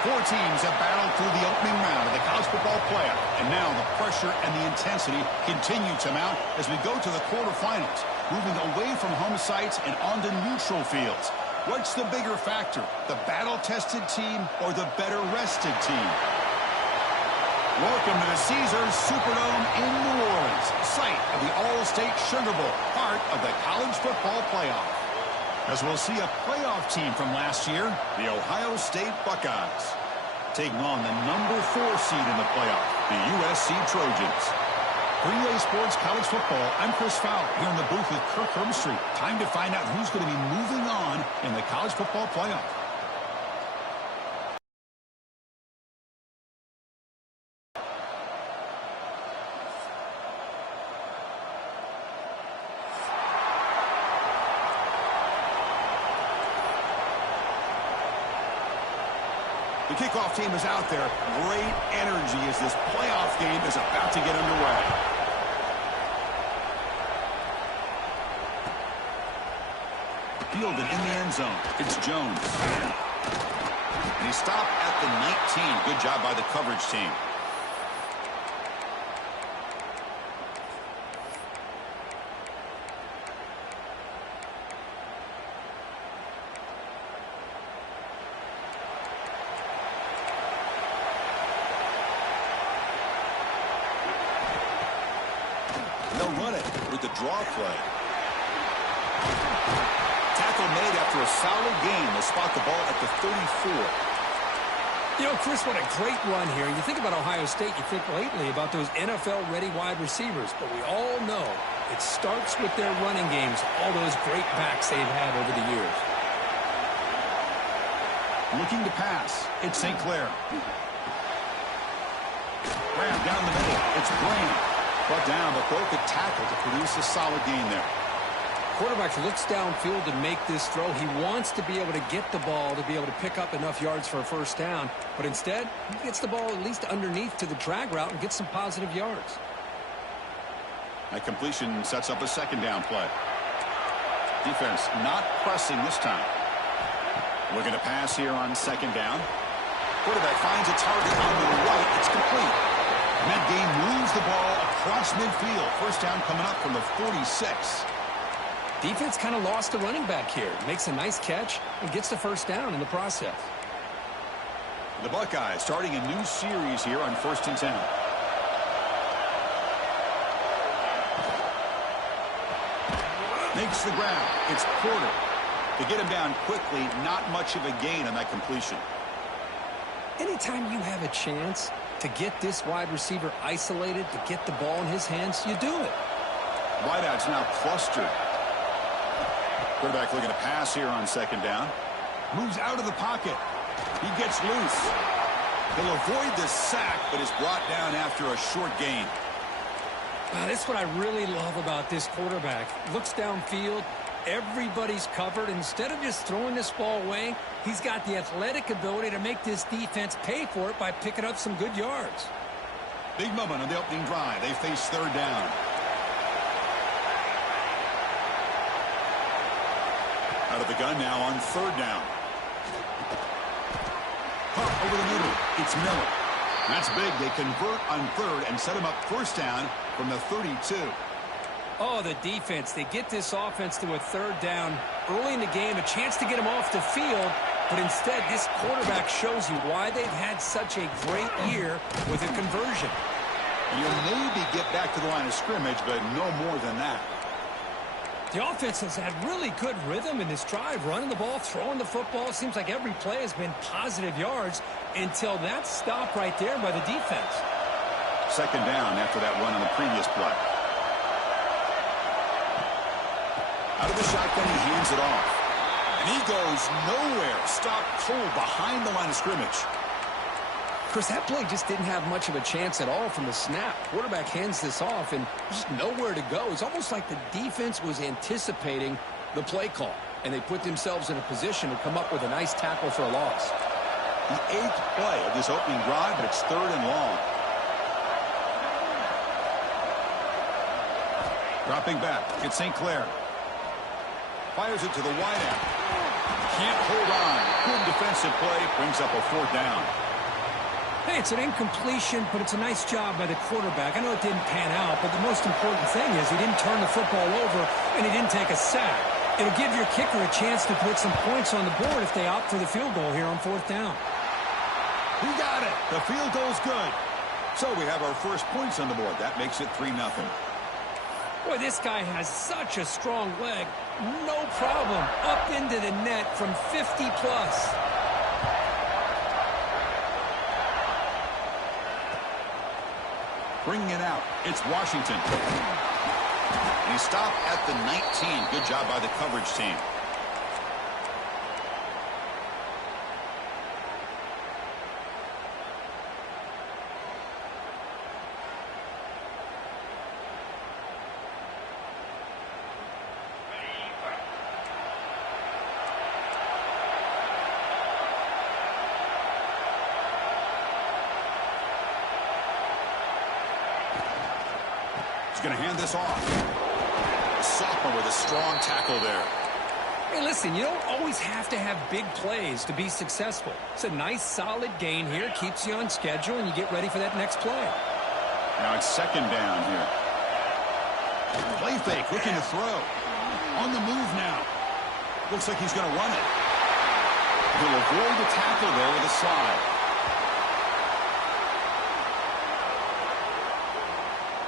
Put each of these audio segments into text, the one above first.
Four teams have battled through the opening round of the college football playoff, and now the pressure and the intensity continue to mount as we go to the quarterfinals, moving away from home sites and onto neutral fields. What's the bigger factor, the battle-tested team or the better-rested team? Welcome to the Caesars Superdome in New Orleans, site of the Allstate Sugar Bowl, part of the college football playoff. As we'll see a playoff team from last year, the Ohio State Buckeyes, taking on the number 4 seed in the playoff, the USC Trojans. For EA Sports College Football, I'm Chris Fowler here in the booth with Kirk Herbstreit. Time to find out who's going to be moving on in the college football playoff. The kickoff team is out there. Great energy as this playoff game is about to get underway. Fielded in the end zone. It's Jones. And he stopped at the 19. Good job by the coverage team. They'll run it with the draw play. Tackle made after a solid gain. They'll spot the ball at the 34. You know, Chris, what a great run here. You think about Ohio State, you think lately about those NFL-ready wide receivers. But we all know it starts with their running games, all those great backs they've had over the years. Looking to pass. It's St. Clair. Graham down the middle. It's Graham. Brought down, but broke a tackle to produce a solid gain there. Quarterback looks downfield to make this throw. He wants to be able to get the ball to be able to pick up enough yards for a first down. But instead, he gets the ball at least underneath to the drag route and gets some positive yards. That completion sets up a second down play. Defense not pressing this time. Looking to pass here on second down. Quarterback finds a target on the right. It's complete. That game moves the ball across midfield. First down coming up from the 46. Defense kind of lost the running back here. Makes a nice catch and gets the first down in the process. The Buckeyes starting a new series here on 1st and 10. Makes the ground. It's Porter. To get him down quickly, not much of a gain on that completion. Anytime you have a chance to get this wide receiver isolated, to get the ball in his hands, you do it. Wideouts now clustered. Quarterback looking to pass here on second down. Moves out of the pocket. He gets loose. He'll avoid the sack, but is brought down after a short gain. That's what I really love about this quarterback. Looks downfield. Everybody's covered. Instead of just throwing this ball away, he's got the athletic ability to make this defense pay for it by picking up some good yards. Big moment on the opening drive. They face third down. Out of the gun now on third down. Pump over the middle. It's Miller. That's big. They convert on third and set him up first down from the 32. Oh, the defense. They get this offense to a third down early in the game, a chance to get him off the field, but instead this quarterback shows you why they've had such a great year with a conversion. You'll maybe get back to the line of scrimmage, but no more than that. The offense has had really good rhythm in this drive, running the ball, throwing the football. Seems like every play has been positive yards until that stop right there by the defense. Second down after that run on the previous play. Out of the shotgun, he hands it off. And he goes nowhere. Stopped cold behind the line of scrimmage. Chris, that play just didn't have much of a chance at all from the snap. Quarterback hands this off and just nowhere to go. It's almost like the defense was anticipating the play call, and they put themselves in a position to come up with a nice tackle for a loss. The 8th play of this opening drive, but it's third and long. Dropping back, it's St. Clair. Fires it to the wideout. Can't hold on. Good defensive defensive play brings up a 4th down. Hey, it's an incompletion, but it's a nice job by the quarterback. I know it didn't pan out, but the most important thing is he didn't turn the football over and he didn't take a sack. It'll give your kicker a chance to put some points on the board if they opt for the field goal here on 4th down. He got it. The field goal's good. So we have our first points on the board. That makes it 3-0. Boy, this guy has such a strong leg. No problem. Up into the net from 50-plus. Bringing it out, it's Washington. And he stopped at the 19. Good job by the coverage team. Going to hand this off. A sophomore with a strong tackle there. Hey, listen, you don't always have to have big plays to be successful. It's a nice, solid gain here. Keeps you on schedule, and you get ready for that next play. Now it's 2nd down here. Play fake, looking to throw. On the move now. Looks like he's going to run it. He'll avoid the tackle there with a slide.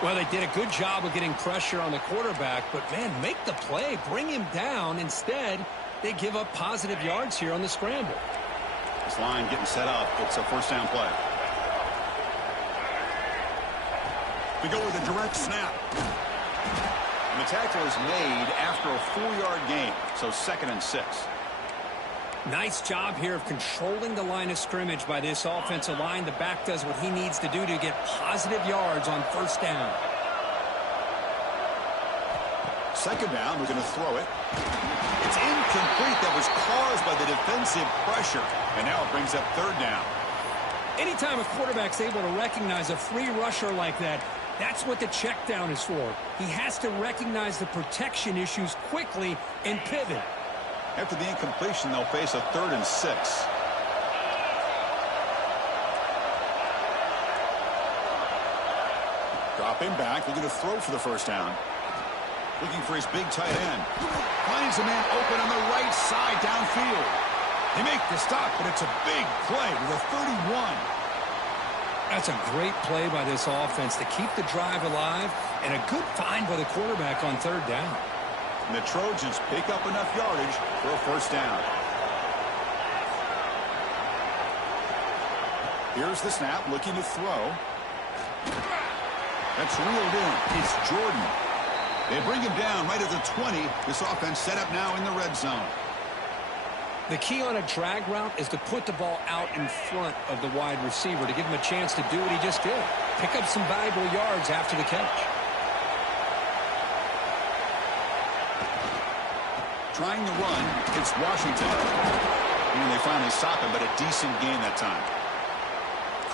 Well, they did a good job of getting pressure on the quarterback, but, man, make the play. Bring him down. Instead, they give up positive yards here on the scramble. This line getting set up. It's a 1st down play. We go with a direct snap. And the tackle is made after a 4-yard gain, so 2nd and 6. Nice job here of controlling the line of scrimmage by this offensive line. The back does what he needs to do to get positive yards on 1st down. 2nd down, we're going to throw it. It's incomplete. That was caused by the defensive pressure. And now it brings up 3rd down. Anytime a quarterback's able to recognize a free rusher like that, that's what the check down is for. He has to recognize the protection issues quickly and pivot. After the incompletion, they'll face a 3rd and 6. Dropping back, looking to throw for the 1st down. Looking for his big tight end. Finds a man open on the right side downfield. They make the stop, but it's a big play with a 31. That's a great play by this offense to keep the drive alive, and a good find by the quarterback on 3rd down. And the Trojans pick up enough yardage for a 1st down. Here's the snap, looking to throw. That's reeled in. It's Jordan. They bring him down right at the 20. This offense set up now in the red zone. The key on a drag route is to put the ball out in front of the wide receiver to give him a chance to do what he just did. Pick up some valuable yards after the catch. Trying to run, it's Washington. And they finally stop him, but a decent gain that time.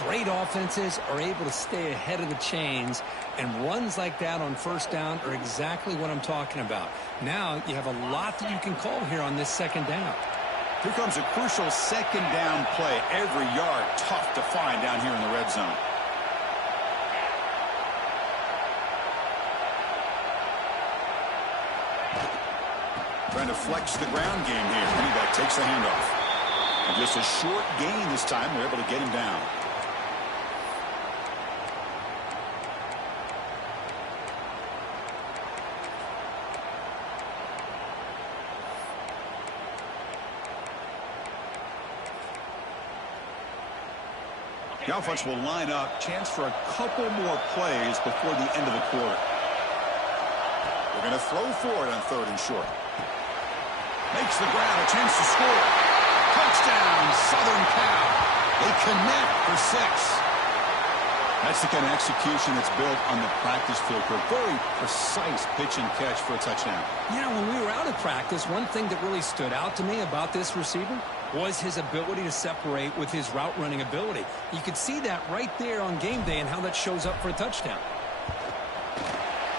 Great offenses are able to stay ahead of the chains, and runs like that on 1st down are exactly what I'm talking about. Now you have a lot that you can call here on this 2nd down. Here comes a crucial 2nd down play. Every yard tough to find down here in the red zone. Trying to flex the ground game here. Running back takes the handoff. And just a short gain this time. They're able to get him down. The offense will line up. Chance for a couple more plays before the end of the quarter. They're going to throw for it on 3rd and short. Makes the grab, a chance to score. Touchdown, Southern Cal. They connect for 6. That's the kind of execution that's built on the practice field for a very precise pitch and catch for a touchdown. Yeah, when we were out of practice, one thing that really stood out to me about this receiver was his ability to separate with his route running ability. You could see that right there on game day and how that shows up for a touchdown.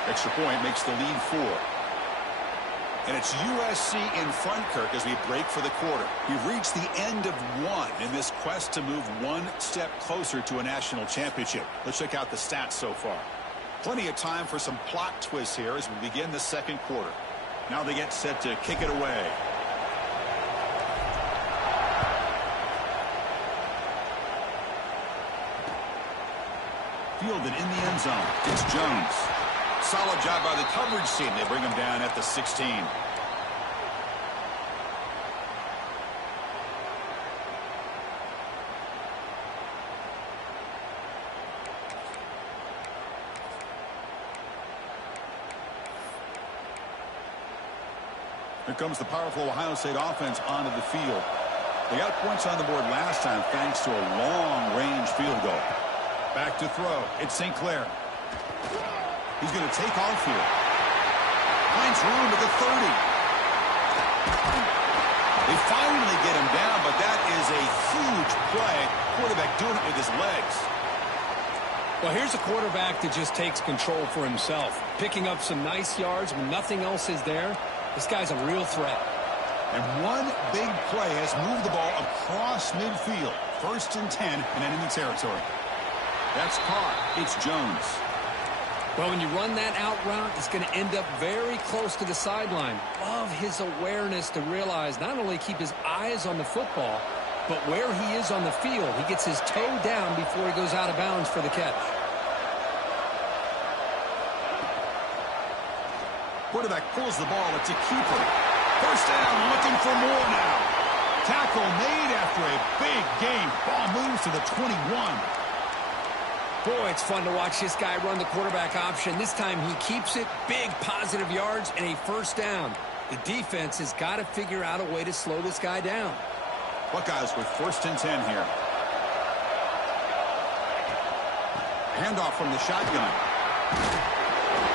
Extra point makes the lead 4. And it's USC in front, Kirk, as we break for the quarter. We've reached the end of one in this quest to move one step closer to a national championship. Let's check out the stats so far. Plenty of time for some plot twists here as we begin the second quarter. Now they get set to kick it away. Fielded in the end zone. It's Jones. Solid job by the coverage team. They bring him down at the 16. Here comes the powerful Ohio State offense onto the field. They got points on the board last time thanks to a long-range field goal. Back to throw. It's St. Clair. He's going to take off here. Finds room at the 30. They finally get him down, but that is a huge play. Quarterback doing it with his legs. Well, here's a quarterback that just takes control for himself. Picking up some nice yards when nothing else is there. This guy's a real threat. And one big play has moved the ball across midfield. 1st and 10 in enemy territory. That's caught. It's Jones. Well, when you run that out route, it's going to end up very close to the sideline. Love his awareness to realize not only keep his eyes on the football, but where he is on the field. He gets his toe down before he goes out of bounds for the catch. Quarterback pulls the ball. It's a keeper. 1st down, looking for more now. Tackle made after a big game. Ball moves to the 21. Boy, it's fun to watch this guy run the quarterback option. This time he keeps it, big positive yards, and a 1st down. The defense has got to figure out a way to slow this guy down. Buckeyes with 1st and 10 here. Handoff from the shotgun.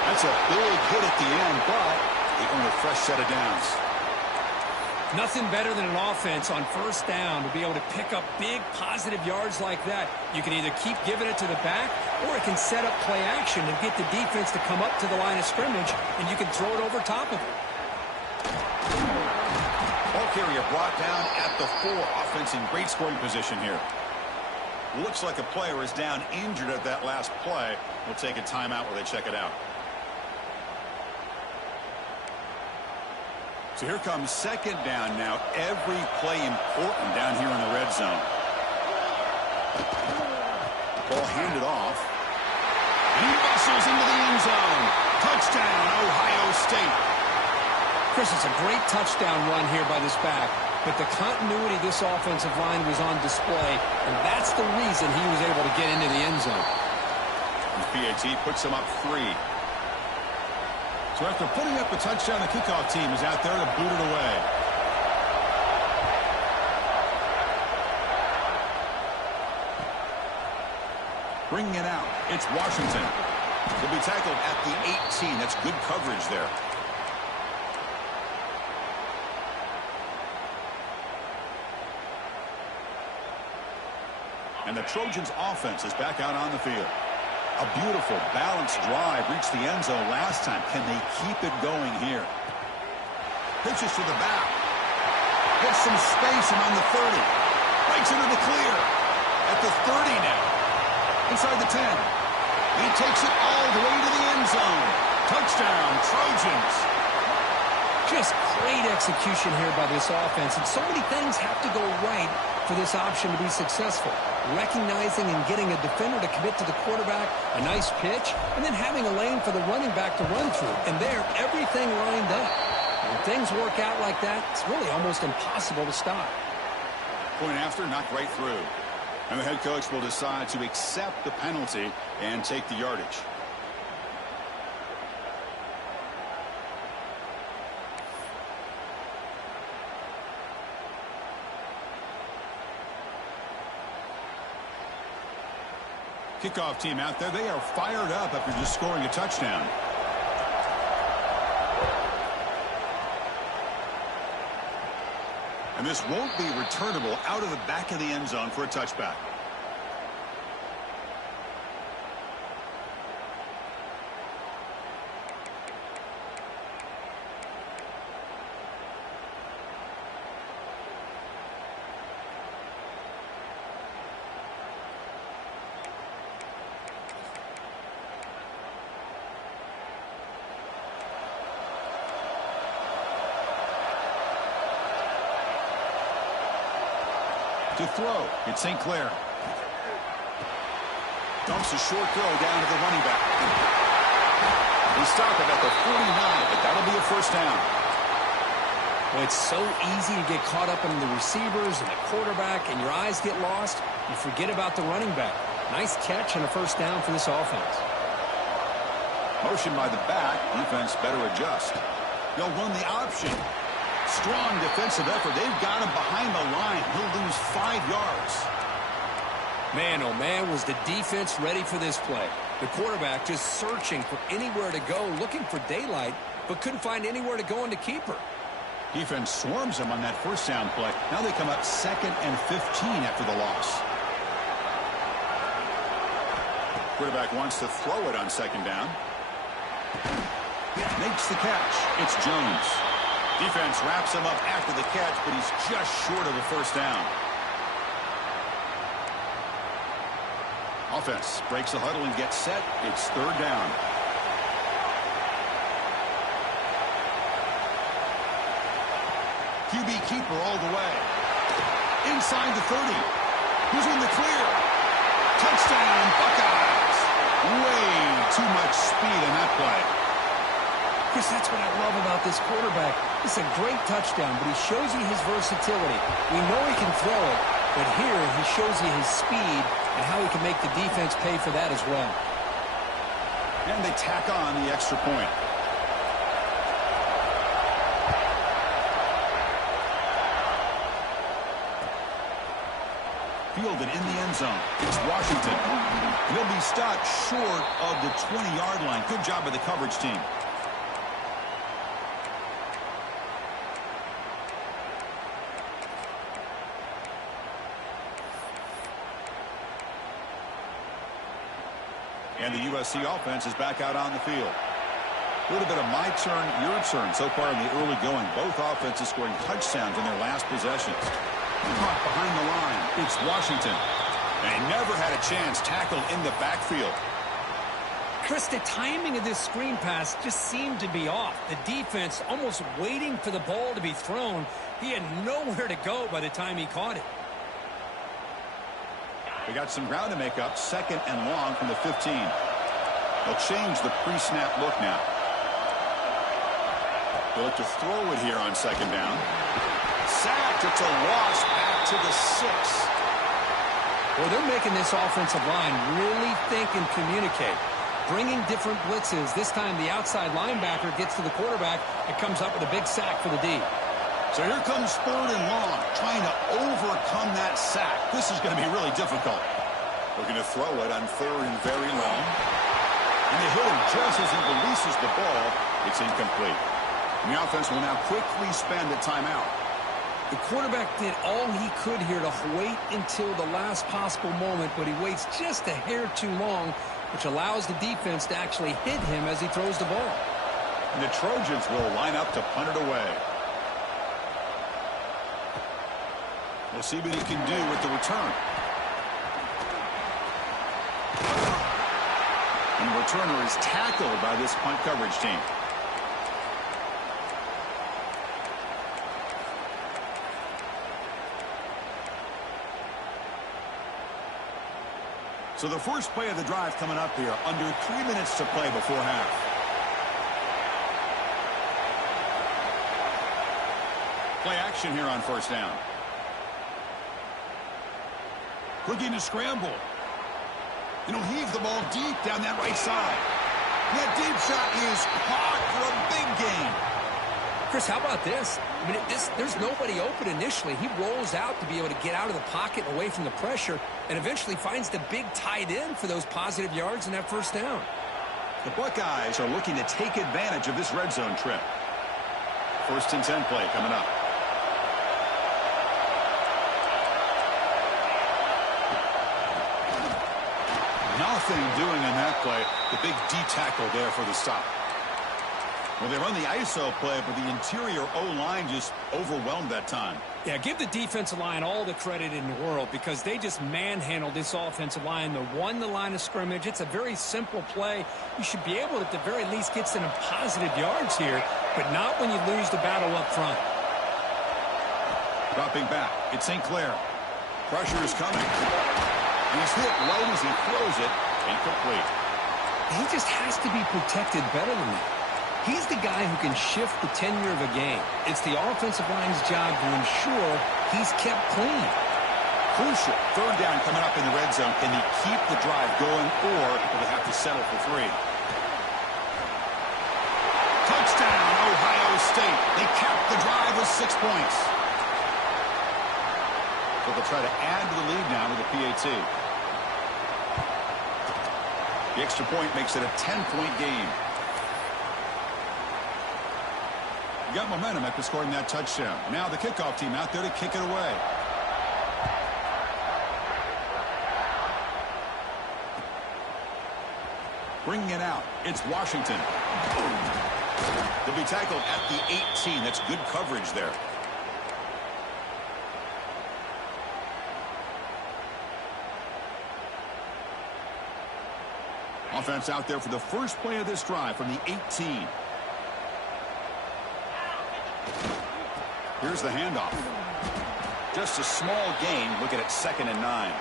That's a big hit at the end, but they earn a fresh set of downs. Nothing better than an offense on 1st down to be able to pick up big positive yards like that. You can either keep giving it to the back, or it can set up play action and get the defense to come up to the line of scrimmage, and you can throw it over top of it. Ball carrier brought down at the 4. Offense in great scoring position here. Looks like a player is down injured at that last play. We'll take a timeout while they check it out. So here comes 2nd down now. Every play important down here in the red zone. Ball handed off. And he bustles into the end zone. Touchdown, Ohio State. Chris, it's a great touchdown run here by this back. But the continuity of this offensive line was on display. And that's the reason he was able to get into the end zone. The PAT puts him up 3. So after putting up the touchdown, the kickoff team is out there to boot it away. Bringing it out, it's Washington. He'll be tackled at the 18. That's good coverage there. And the Trojans' offense is back out on the field. A beautiful, balanced drive reached the end zone last time. Can they keep it going here? Pitches to the back. Gets some space and on the 30. Breaks into the clear. At the 30 now. Inside the 10. He takes it all the way to the end zone. Touchdown, Trojans. Just great execution here by this offense. And so many things have to go right for this option to be successful. Recognizing and getting a defender to commit to the quarterback, a nice pitch, and then having a lane for the running back to run through. And there, everything lined up. When things work out like that, it's really almost impossible to stop. Point after, knocked right through. And the head coach will decide to accept the penalty and take the yardage. Kickoff team out there. They are fired up after just scoring a touchdown. And this won't be returnable out of the back of the end zone for a touchback. To throw, it's St. Clair. Dumps a short throw down to the running back. They stop it at the 49, but that'll be a first down. Well, it's so easy to get caught up in the receivers and the quarterback, and your eyes get lost. You forget about the running back. Nice catch and a first down for this offense. Motion by the back. Defense better adjust. They'll run the option. Strong defensive effort. They've got him behind the line. He'll lose 5 yards. Man, oh man, was the defense ready for this play. The quarterback just searching for anywhere to go, looking for daylight, but couldn't find anywhere to go in the keeper. Defense swarms him on that first down play. Now they come up 2nd and 15 after the loss. Quarterback wants to throw it on 2nd down. Makes the catch. It's Jones. Defense wraps him up after the catch, but he's just short of a first down. Offense breaks the huddle and gets set. It's 3rd down. QB keeper all the way. Inside the 30. Who's in the clear? Touchdown, Buckeyes. Way too much speed in that play. Chris, that's what I love about this quarterback. It's a great touchdown, but he shows you his versatility. We know he can throw it, but here he shows you his speed and how he can make the defense pay for that as well. And they tack on the extra point. Fielded in the end zone. It's Washington. He'll be stopped short of the 20-yard line. Good job by the coverage team. And the USC offense is back out on the field. A little bit of my turn, your turn so far in the early going. Both offenses scoring touchdowns in their last possessions. Caught behind the line. It's Washington. They never had a chance tackled in the backfield. Chris, the timing of this screen pass just seemed to be off. The defense almost waiting for the ball to be thrown. He had nowhere to go by the time he caught it. They got some ground to make up. 2nd and long from the 15. They'll change the pre-snap look now. They'll look to throw it here on 2nd down. Sacked. It's a loss back to the 6. Well, they're making this offensive line really think and communicate. Bringing different blitzes. This time the outside linebacker gets to the quarterback and comes up with a big sack for the D. So here comes 3rd and long, trying to overcome that sack. This is going to be really difficult. Looking to throw it on 3rd and very long. And they hit him just as he releases the ball. It's incomplete. And the offense will now quickly spend a timeout. The quarterback did all he could here to wait until the last possible moment, but he waits just a hair too long, which allows the defense to actually hit him as he throws the ball. And the Trojans will line up to punt it away. We'll see what he can do with the return. And the returner is tackled by this punt coverage team. So the first play of the drive coming up here. Under 3 minutes to play before half. Play action here on 1st down. Looking to scramble. And he'll heave the ball deep down that right side. That deep shot is caught for a big gain. Chris, how about this? I mean, there's nobody open initially. He rolls out to be able to get out of the pocket away from the pressure and eventually finds the big tight end for those positive yards in that 1st down. The Buckeyes are looking to take advantage of this red zone trip. 1st and 10 play coming up. Nothing doing in that play. The big D tackle there for the stop. Well, they run the ISO play, but the interior O-line just overwhelmed that time. Yeah, give the defensive line all the credit in the world because they just manhandled this offensive line. They won the line of scrimmage. It's a very simple play. You should be able to, at the very least, get some positive yards here, but not when you lose the battle up front. Dropping back, it's St. Clair. Pressure is coming. And he's hit right as he throws it. Incomplete. He just has to be protected better than that. He's the guy who can shift the tenure of a game. It's the offensive line's job to ensure he's kept clean. Crucial. Third down coming up in the red zone. Can he keep the drive going, or will they have to settle for 3? Touchdown, Ohio State. They capped the drive with 6 points. So they'll try to add to the lead now with a PAT. The extra point makes it a 10-point game. You got momentum after scoring that touchdown. Now the kickoff team out there to kick it away. Bringing it out, it's Washington. They'll be tackled at the 18. That's good coverage there. Offense out there for the first play of this drive from the 18. Here's the handoff. Just a small gain. Looking at 2nd and 9.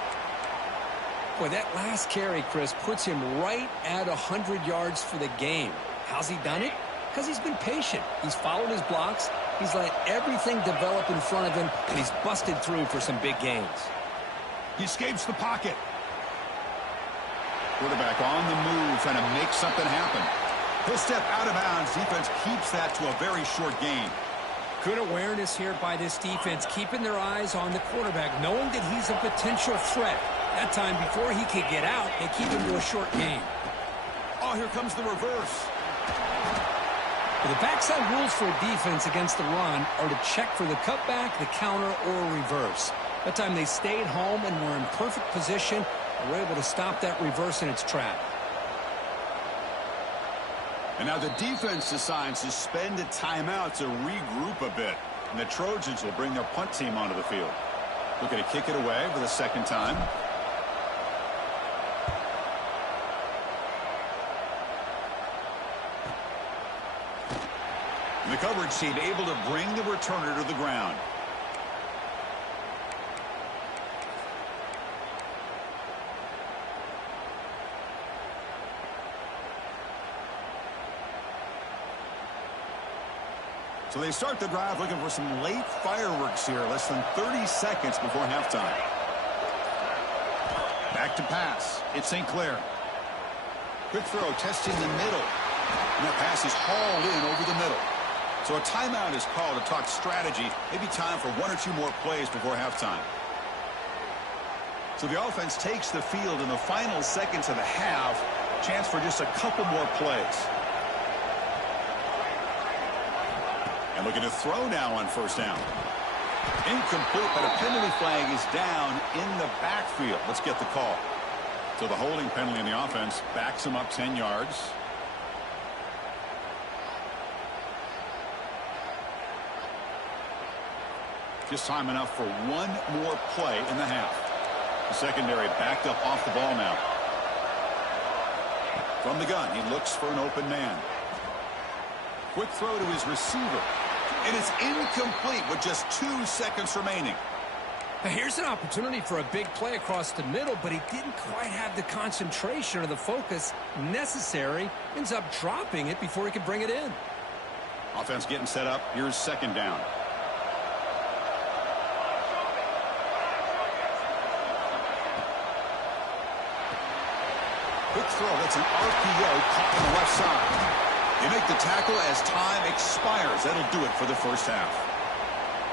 Boy, that last carry, Chris, puts him right at 100 yards for the game. How's he done it? Because he's been patient. He's followed his blocks. He's let everything develop in front of him, and he's busted through for some big gains. He escapes the pocket. Quarterback on the move, trying to make something happen. He'll step out of bounds. Defense keeps that to a very short gain. Good awareness here by this defense, keeping their eyes on the quarterback, knowing that he's a potential threat. That time, before he could get out, they keep him to a short gain. Oh, here comes the reverse. Well, the backside rules for a defense against the run are to check for the cutback, the counter, or a reverse. That time they stayed home and were in perfect position and were able to stop that reverse in its track. And now the defense decides to spend a timeout to regroup a bit. And the Trojans will bring their punt team onto the field. Looking to kick it away for the 2nd time. And the coverage team able to bring the returner to the ground. So they start the drive looking for some late fireworks here. Less than 30 seconds before halftime. Back to pass. It's St. Clair. Quick throw, testing the middle. And that pass is hauled in over the middle. So a timeout is called to talk strategy. Maybe time for 1 or 2 more plays before halftime. So the offense takes the field in the final seconds of the half. Chance for just a couple more plays. And looking to throw now on 1st down. Incomplete, but a penalty flag is down in the backfield. Let's get the call. So the holding penalty in the offense backs him up 10 yards. Just time enough for 1 more play in the half. The secondary backed up off the ball now. From the gun, he looks for an open man. Quick throw to his receiver. And it's incomplete with just 2 seconds remaining. Now here's an opportunity for a big play across the middle, but he didn't quite have the concentration or the focus necessary. Ends up dropping it before he could bring it in. Offense getting set up. Here's 2nd down. Quick throw. That's an RPO caught on the left side. They make the tackle as time expires. That'll do it for the first half.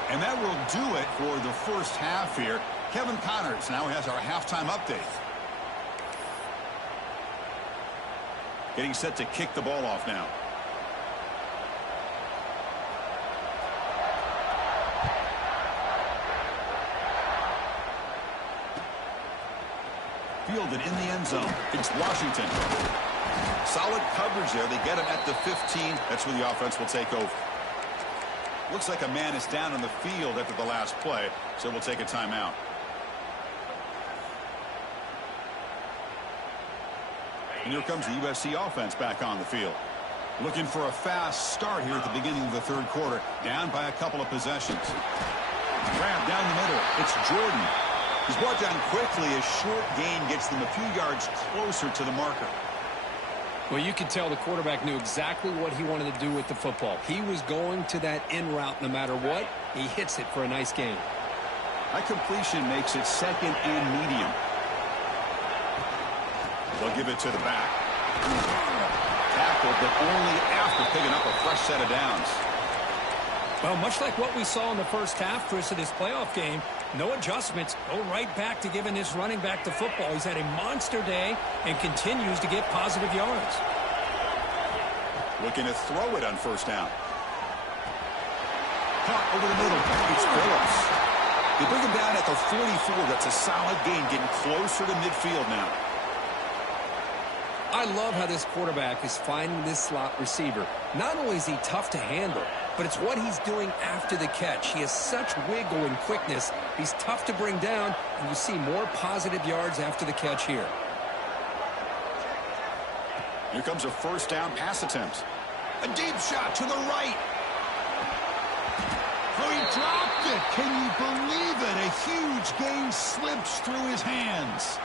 And that will do it for the first half here. Kevin Connors now has our halftime update. Getting set to kick the ball off now. Fielded in the end zone. It's Washington. Solid coverage there. They get him at the 15. That's where the offense will take over. Looks like a man is down on the field after the last play, so we'll take a timeout. And here comes the USC offense back on the field. Looking for a fast start here at the beginning of the 3rd quarter. Down by a couple of possessions. Grab down the middle. It's Jordan. He's brought down quickly. A short gain gets them a few yards closer to the marker. Well, you could tell the quarterback knew exactly what he wanted to do with the football. He was going to that in route no matter what. He hits it for a nice gain. That completion makes it second and medium. They'll give it to the back. Tackled, but only after picking up a fresh set of downs. Well, much like what we saw in the first half, Chris, of this playoff game, no adjustments. Go right back to giving this running back the football. He's had a monster day and continues to get positive yards. Looking to throw it on first down. Caught over the middle. It's Phillips. They bring him down at the 44. That's a solid gain, getting closer to midfield now. I love how this quarterback is finding this slot receiver. Not only is he tough to handle, but it's what he's doing after the catch. He has such wiggle and quickness. He's tough to bring down, and you see more positive yards after the catch here. Here comes a first down pass attempt. A deep shot to the right. Oh, he dropped it. Can you believe it? A huge gain slips through his hands.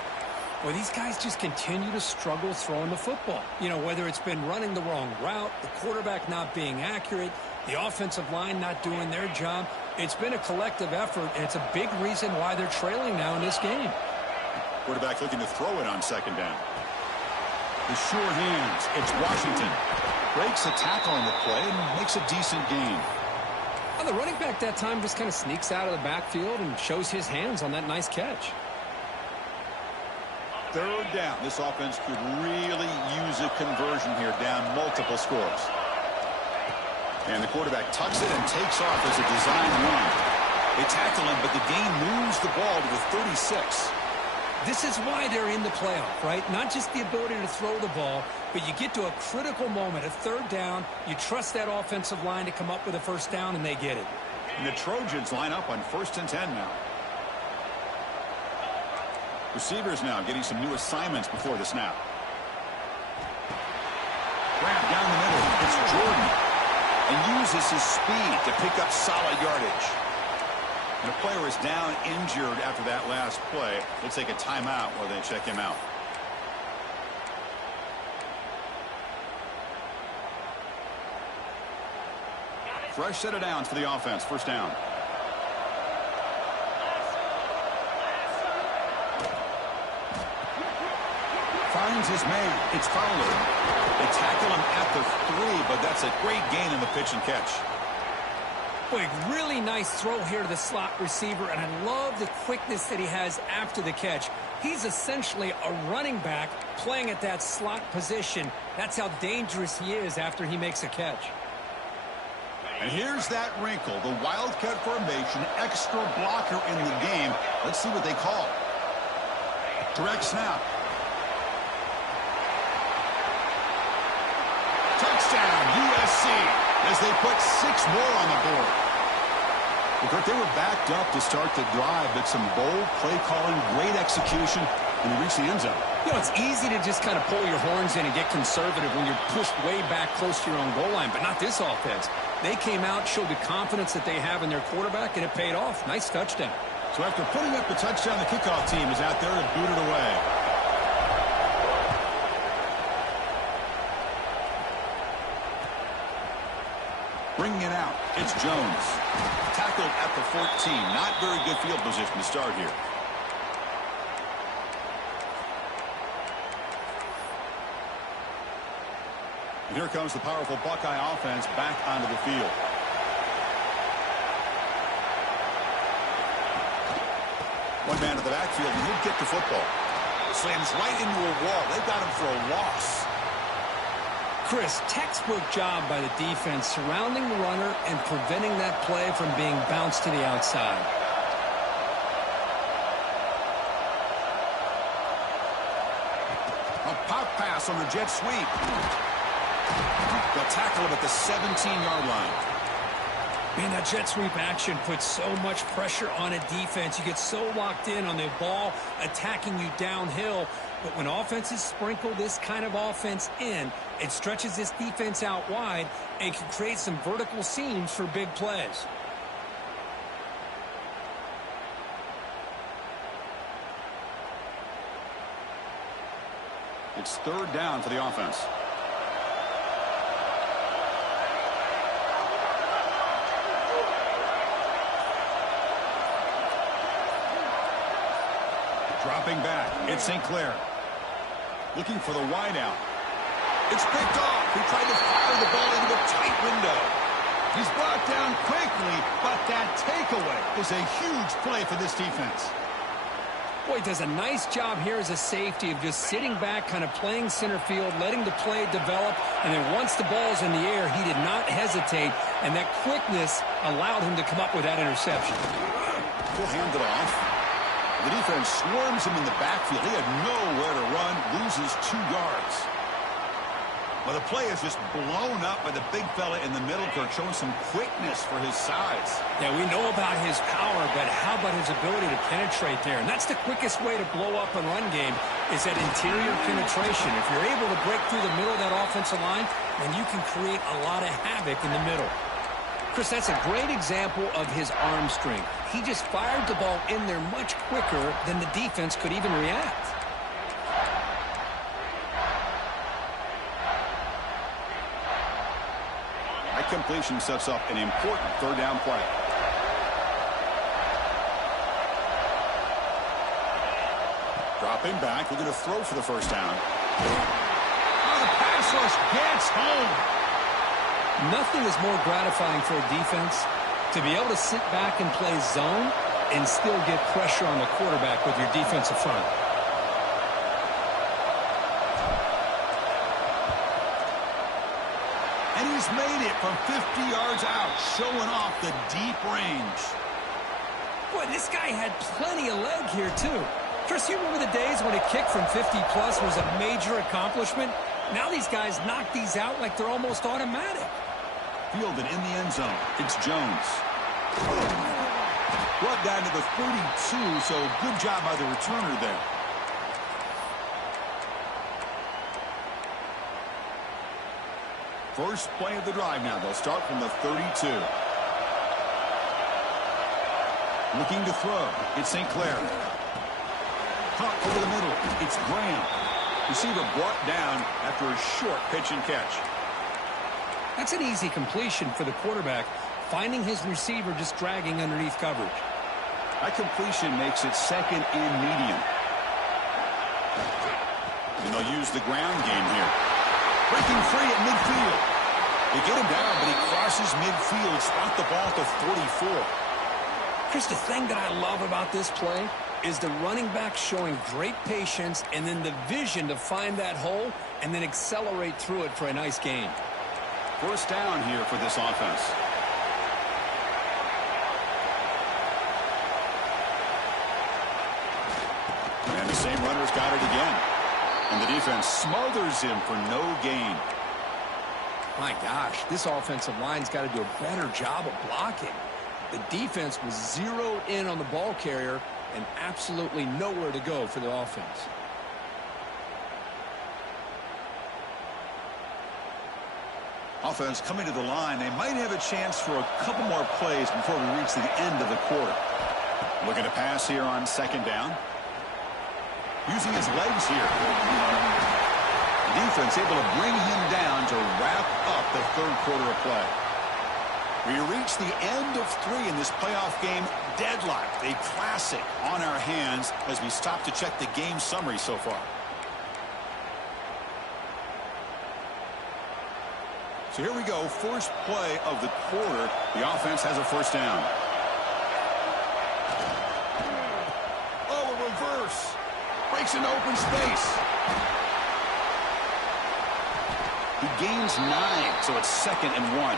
Well, these guys just continue to struggle throwing the football. You know, whether it's been running the wrong route, the quarterback not being accurate, the offensive line not doing their job. It's been a collective effort, and it's a big reason why they're trailing now in this game. Quarterback looking to throw it on second down. The sure hands. It's Washington. Breaks a tackle on the play and makes a decent gain. Well, the running back that time just kind of sneaks out of the backfield and shows his hands on that nice catch. Third down. This offense could really use a conversion here, down multiple scores. And the quarterback tucks it and takes off as a design run. They tackle him, but the gain moves the ball to the 36. This is why they're in the playoff, right? Not just the ability to throw the ball, but you get to a critical moment, a third down. You trust that offensive line to come up with a first down, and they get it. And the Trojans line up on 1st and 10 now. Receivers now getting some new assignments before the snap. Grab down the middle. It's Jordan. And uses his speed to pick up solid yardage. And the player is down injured after that last play. They'll take a timeout while they check him out. Fresh set of downs for the offense. First down. Finds his man. It's Fowler. They tackle him at the 3, but that's a great gain in the pitch and catch. Boy, really nice throw here to the slot receiver, and I love the quickness that he has after the catch. He's essentially a running back playing at that slot position. That's how dangerous he is after he makes a catch. And here's that wrinkle, the Wildcat formation, extra blocker in the game. Let's see what they call. Direct snap. Touchdown, USC, as they put 6 more on the board. Because they were backed up to start the drive, but some bold play calling, great execution, and they reached the end zone. You know, it's easy to just kind of pull your horns in and get conservative when you're pushed way back close to your own goal line, but not this offense. They came out, showed the confidence that they have in their quarterback, and it paid off. Nice touchdown. So after putting up the touchdown, the kickoff team is out there to boot it away. Bringing it out, it's Jones. Tackled at the 14. Not very good field position to start here. And here comes the powerful Buckeye offense back onto the field. One man at the backfield, and he'll get the football. Slams right into a wall. They've got him for a loss. Chris, textbook job by the defense surrounding the runner and preventing that play from being bounced to the outside. A pop pass on the jet sweep. They'll tackle him at the 17-yard line. Man, that jet sweep action puts so much pressure on a defense. You get so locked in on the ball attacking you downhill. But when offenses sprinkle this kind of offense in, it stretches this defense out wide and can create some vertical seams for big plays. It's third down for the offense. Dropping back, it's St. Clair. Looking for the wideout. It's picked off. He tried to fire the ball into a tight window. He's brought down quickly, but that takeaway is a huge play for this defense. Boy, he does a nice job here as a safety of just sitting back, kind of playing center field, letting the play develop, and then once the ball's in the air, he did not hesitate, and that quickness allowed him to come up with that interception. He'll hand it off. The defense swarms him in the backfield. He had nowhere to run, loses 2 yards. Well, the play is just blown up by the big fella in the middle, Kirk, showing some quickness for his size. Yeah, we know about his power, but how about his ability to penetrate there? And that's the quickest way to blow up a run game is that interior penetration. If you're able to break through the middle of that offensive line, then you can create a lot of havoc in the middle. Chris, that's a great example of his arm strength. He just fired the ball in there much quicker than the defense could even react. That completion sets up an important third down play. Dropping back, looking to throw for the first down. Oh, the pass rush gets home. Nothing is more gratifying for a defense to be able to sit back and play zone and still get pressure on the quarterback with your defensive front. And he's made it from 50 yards out, showing off the deep range. Boy, this guy had plenty of leg here, too. Chris, you remember the days when a kick from 50-plus was a major accomplishment? Now these guys knock these out like they're almost automatic. Fielded in the end zone. It's Jones. Brought down to the 32, so good job by the returner there. First play of the drive now. They'll start from the 32. Looking to throw. It's St. Clair. Caught over the middle. It's Graham. Receiver brought down after a short pitch and catch. That's an easy completion for the quarterback, finding his receiver just dragging underneath coverage. That completion makes it second and medium. And they'll use the ground game here. Breaking free at midfield. They get him down, but he crosses midfield, spot the ball to 44. Chris, the thing that I love about this play is the running back showing great patience and then the vision to find that hole and then accelerate through it for a nice gain. First down here for this offense. And the same runner's got it again. And the defense smothers him for no gain. My gosh, this offensive line's got to do a better job of blocking. The defense was zeroed in on the ball carrier and absolutely nowhere to go for the offense. Offense coming to the line. They might have a chance for a couple more plays before we reach the end of the quarter. Looking to pass here on second down. Using his legs here. The defense able to bring him down to wrap up the third quarter of play. We reach the end of 3 in this playoff game. Deadlocked, a classic on our hands as we stop to check the game summary so far. So here we go, first play of the quarter. The offense has a first down. Oh, a reverse. Breaks into open space. He gains 9, so it's 2nd and 1.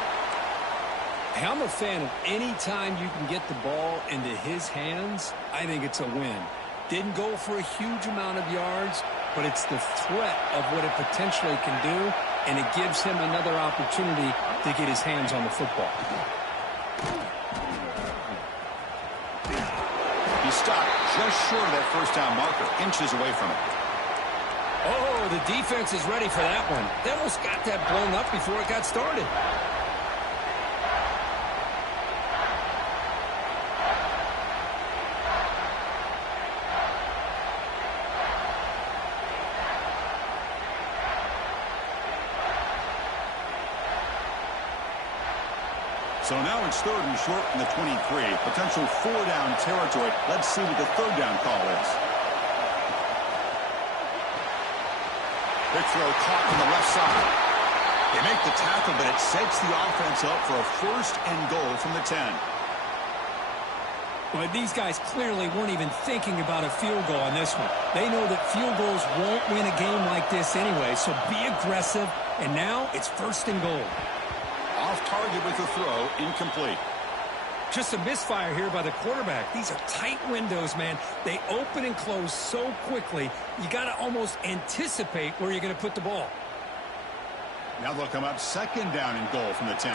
Hey, I'm a fan of any time you can get the ball into his hands, I think it's a win. Didn't go for a huge amount of yards, but it's the threat of what it potentially can do, and it gives him another opportunity to get his hands on the football. He stopped just short of that first down marker, inches away from it. Oh, the defense is ready for that one. They almost got that blown up before it got started. So now it's 3rd and short from the 23. Potential 4-down territory. Let's see what the 3rd down call is. Big throw caught on the left side. They make the tackle, but it sets the offense up for a 1st and goal from the 10. Well, these guys clearly weren't even thinking about a field goal on this one. They know that field goals won't win a game like this anyway, so be aggressive. And now it's 1st and goal. Off target with the throw, incomplete. Just a misfire here by the quarterback. These are tight windows, man. They open and close so quickly, you got to almost anticipate where you're going to put the ball. Now they'll come up 2nd down and goal from the 10.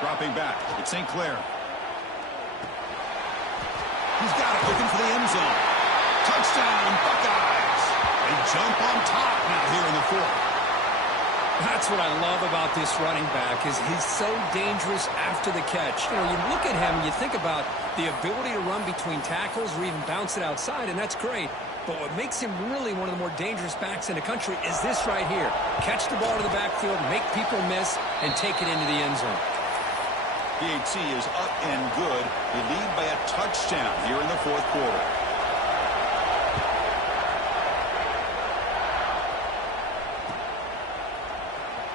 Dropping back, it's St. Clair. He's got it, looking for the end zone. Touchdown, Buckeyes. They jump on top now here in the 4th. That's what I love about this running back is he's so dangerous after the catch. You know, you look at him and you think about the ability to run between tackles or even bounce it outside, and that's great. But what makes him really one of the more dangerous backs in the country is this right here. Catch the ball to the backfield, make people miss, and take it into the end zone. PAT is up and good. They lead by a touchdown here in the 4th quarter.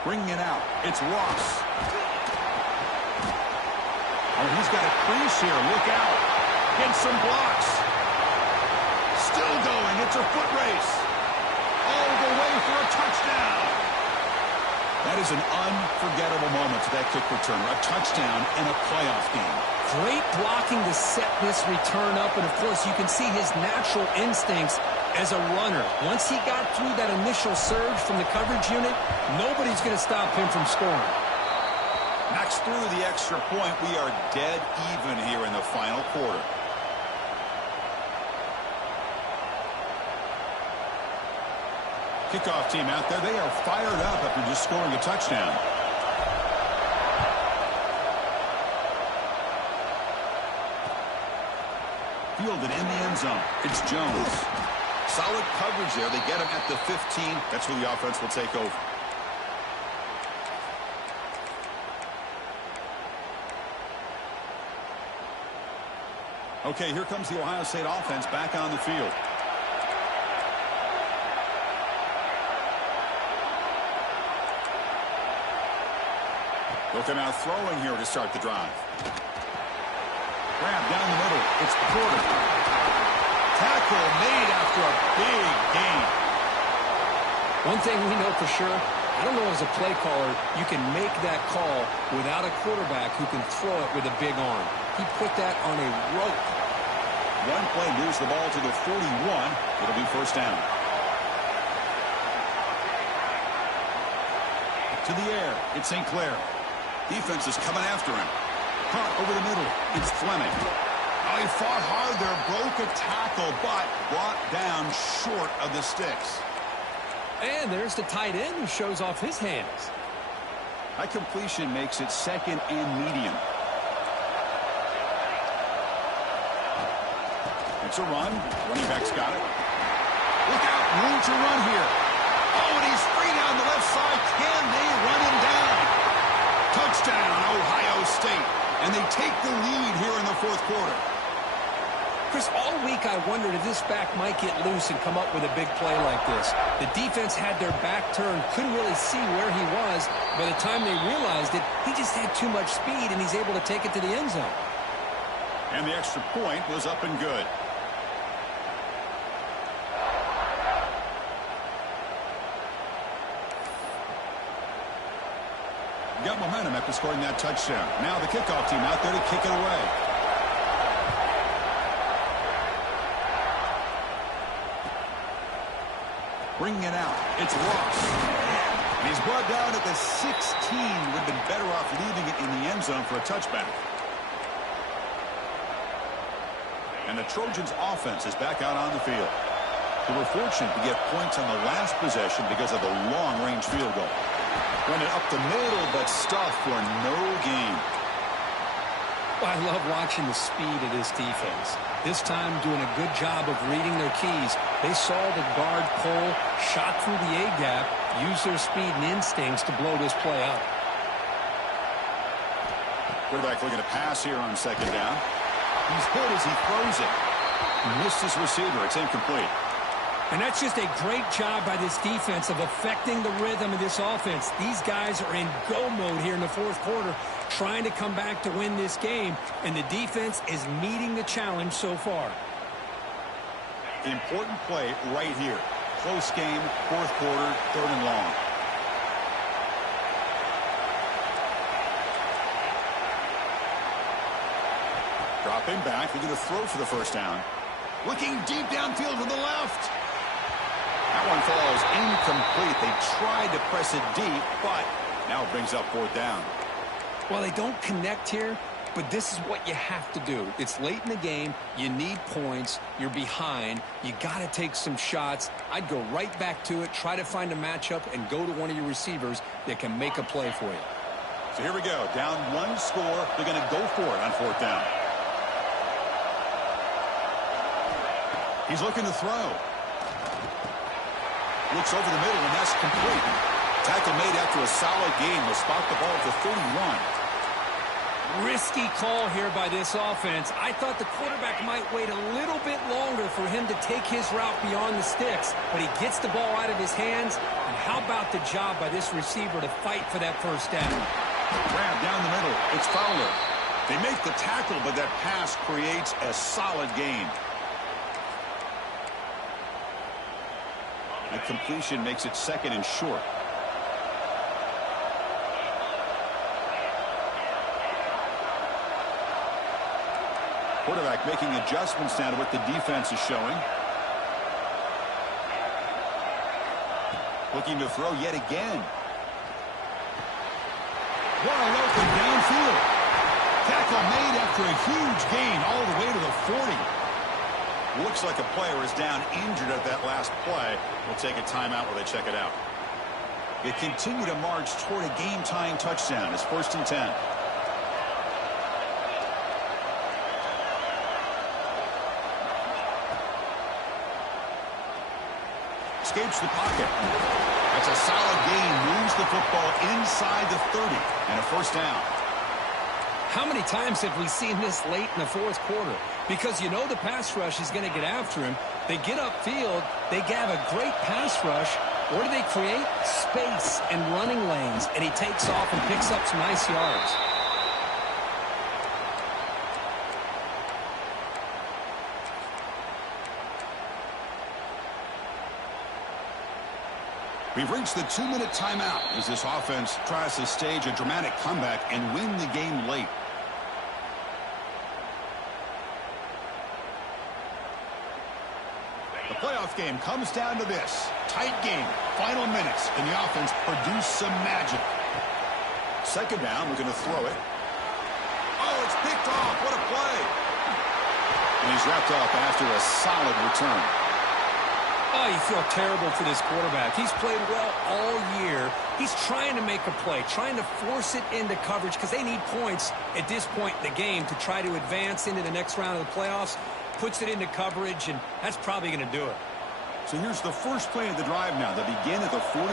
Bringing it out, it's Ross. Oh, he's got a crease here. Look out. Gets some blocks. Still going. It's a foot race. All the way for a touchdown. That is an unforgettable moment to that kick returner. A touchdown in a playoff game. Great blocking to set this return up, and of course you can see his natural instincts as a runner. Once he got through that initial surge from the coverage unit, nobody's going to stop him from scoring. Knocks through the extra point. We are dead even here in the final quarter. Kickoff team out there. They are fired up after just scoring a touchdown. Fielded in the end zone. It's Jones. Solid coverage there. They get him at the 15. That's where the offense will take over. Okay, here comes the Ohio State offense back on the field. They'll come out throwing here to start the drive. Grab down the middle. It's Porter. Tackle made after a big gain. One thing we know for sure, I don't know as a play caller, you can make that call without a quarterback who can throw it with a big arm. He put that on a rope. One play moves the ball to the 41. It'll be 1st down. To the air. It's St. Clair. Defense is coming after him. Caught over the middle. It's Fleming. Oh, he fought hard there. Broke a tackle, but brought down short of the sticks. And there's the tight end who shows off his hands. That completion makes it 2nd and medium. It's a run. Running back's got it. Look out. Room to run here. Oh, and he's free down the left side. Can they run him down? Touchdown, Ohio State. And they take the lead here in the 4th quarter. Chris, all week I wondered if this back might get loose and come up with a big play like this. The defense had their back turned, couldn't really see where he was. By the time they realized it, he just had too much speed, and he's able to take it to the end zone. And the extra point was up and good. Got momentum after scoring that touchdown. Now the kickoff team out there to kick it away. Bringing it out. It's Ross. And he's brought down at the 16. Would have been better off leaving it in the end zone for a touchback. And the Trojans' offense is back out on the field. They were fortunate to get points on the last possession because of the long-range field goal. Run it up the middle, but stuffed for no gain. Well, I love watching the speed of this defense. This time doing a good job of reading their keys. They saw the guard pull, shot through the A-gap, use their speed and instincts to blow this play up. Quarterback looking to pass here on second down. He's hit as he throws it. He missed his receiver. It's incomplete. And that's just a great job by this defense of affecting the rhythm of this offense. These guys are in go mode here in the fourth quarter, trying to come back to win this game, and the defense is meeting the challenge so far. Important play right here. Close game, fourth quarter, 3rd and long. Dropping back, looking to throw for the first down. Looking deep downfield to the left. That one falls incomplete. They tried to press it deep, but now it brings up 4th down. Well, they don't connect here, but this is what you have to do. It's late in the game. You need points. You're behind. You got to take some shots. I'd go right back to it, try to find a matchup, and go to one of your receivers that can make a play for you. So here we go. Down 1 score. They're going to go for it on 4th down. He's looking to throw. Looks over the middle, and that's complete. Tackle made after a solid gain. Will spot the ball at the 31. Risky call here by this offense. I thought the quarterback might wait a little bit longer for him to take his route beyond the sticks, but he gets the ball out of his hands. And how about the job by this receiver to fight for that first down? Grab down the middle. It's Fowler. They make the tackle, but that pass creates a solid gain. A completion makes it 2nd and short. Quarterback making adjustments now to what the defense is showing. Looking to throw yet again. Wide open downfield. Tackle made after a huge gain all the way to the 40. Looks like a player is down injured at that last play. We'll take a timeout while they check it out. They continue to march toward a game-tying touchdown. It's 1st and 10. Escapes the pocket. That's a solid gain. Moves the football inside the 30 and a first down. How many times have we seen this late in the fourth quarter? Because you know the pass rush is going to get after him. They get upfield. They have a great pass rush. What do they create? Space and running lanes. And he takes off and picks up some nice yards. We've reached the 2-minute timeout as this offense tries to stage a dramatic comeback and win the game late. The playoff game comes down to this. Tight game, final minutes, and the offense produced some magic. Second down, we're going to throw it. Oh, it's picked off. What a play. And he's wrapped up after a solid return. Oh, you feel terrible for this quarterback. He's played well all year. He's trying to make a play, trying to force it into coverage because they need points at this point in the game to try to advance into the next round of the playoffs. Puts it into coverage, and that's probably going to do it. So here's the first play of the drive now. They begin at the 41.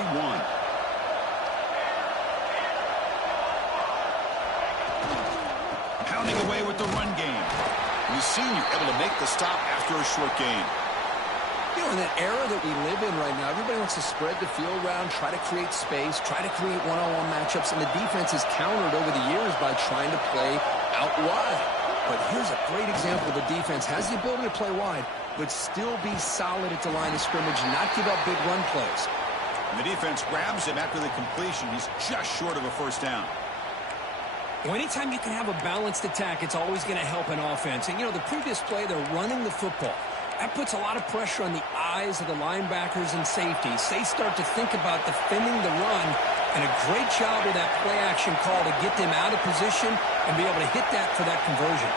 Pounding away with the run game. And the senior able to make the stop after a short gain. You know, in that era that we live in right now, everybody wants to spread the field around, try to create space, try to create one-on-one matchups, and the defense is countered over the years by trying to play out wide. But here's a great example. The defense has the ability to play wide, but still be solid at the line of scrimmage and not give up big run plays. And the defense grabs him after the completion. He's just short of a first down. Well, anytime you can have a balanced attack, it's always going to help an offense. And, you know, the previous play, they're running the football. That puts a lot of pressure on the eyes of the linebackers and safeties. They start to think about defending the run, and a great job with that play-action call to get them out of position and be able to hit that for that conversion.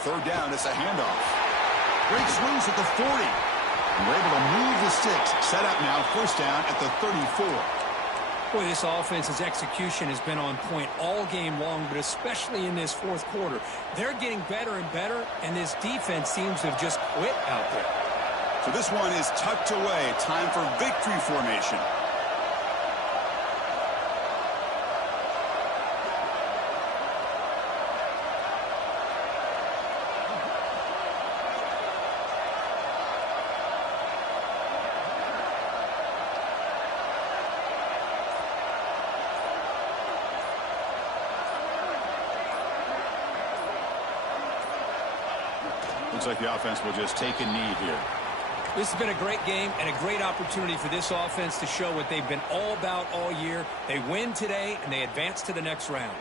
Third down, it's a handoff. Breaks loose at the 40. And we're able to move the sticks. Set up now, first down at the 34. Boy, this offense's execution has been on point all game long, but especially in this fourth quarter. They're getting better and better, and this defense seems to have just quit out there. So this one is tucked away. Time for victory formation. Looks like the offense will just take a knee here. This has been a great game and a great opportunity for this offense to show what they've been all about all year. They win today, and they advance to the next round.